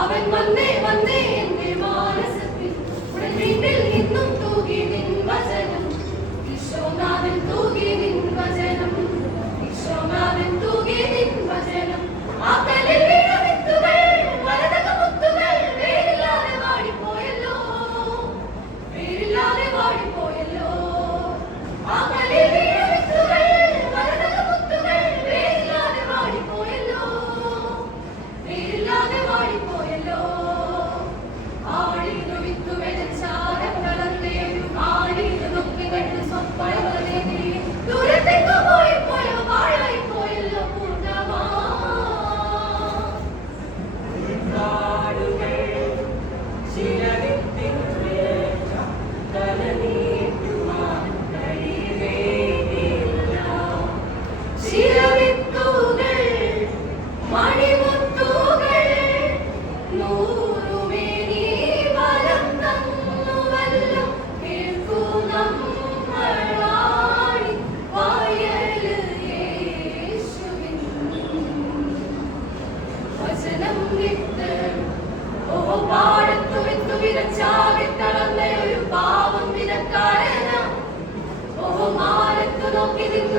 അവൻ വന്നേ വന്നേ എന്റെ മാനസത്തിൽ ഉടലിൽ നിന്നും തൂകി നിൻ വചനം വിശ്വനാഥൻ തൂകി നിൻ വചനം വിശ്വനാഥൻ തൂകി നിൻ വചനം ആ കല്ലിൽ വീണ വിത്തുകൾ വലതക മുത്തുകൾ വേരില്ലാതെ വാടിപ്പോയല്ലോ വേരില്ലാതെ വാടിപ്പോയല്ലോ ആ കല്ലിൽ വീണ വിത്തുകൾ വലതക മുത്തുകൾ വേരില്ലാതെ വാടിപ്പോയല്ലോ വേരില്ലാതെ വാടിപ്പോയല്ലോ ആടിന്നു വിത്തു വെച്ചാരം വളർന്നേ ആടിന്നു നോക്കി കണ്ട് സ്വപ്പളവനെ ദൂരത്തേക്ക് പോയപ്പോയോ പാഴായി പോയല്ലോ പൂർണ്ണമാ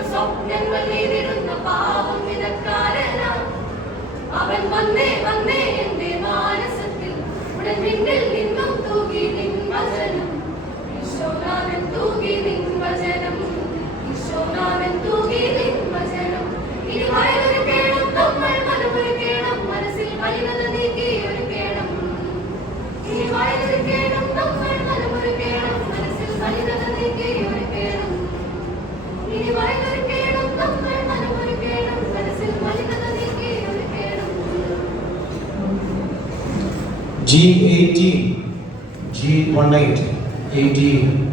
സ്വപ്നങ്ങൾ നേരിടുന്ന പാവം വിധക്കാരനാ അവൻ വന്നേ വന്നേ എന്റെ മാനസത്തിൽ ഉടൻപിന്നിൽ നിന്നും തൂകി നിൻ വചനം വിശ്വനാഥൻ തൂകി നിൻ വചനം വിശ്വനാഥൻ തൂകി നിൻ വചനം ഇനി വയലൊരുക്കേണം നമ്മൾ മനമൊരുക്കേണം മനസ്സിൽ മലിനത നീക്കി ഒരുക്കേണം ഇനി വയലൊരുക്കേണം നമ്മൾ മനമൊരുക്കേണം മനസ്സിൽ മലിനത നീക്കി ഒരുക്കേണം ഇനി വയലൊരുക്കേണം നമ്മൾ മനമൊരുക്കേണം മനസ്സിൽ മലിനത നീക്കി ഒരുക്കേണം. G18 G18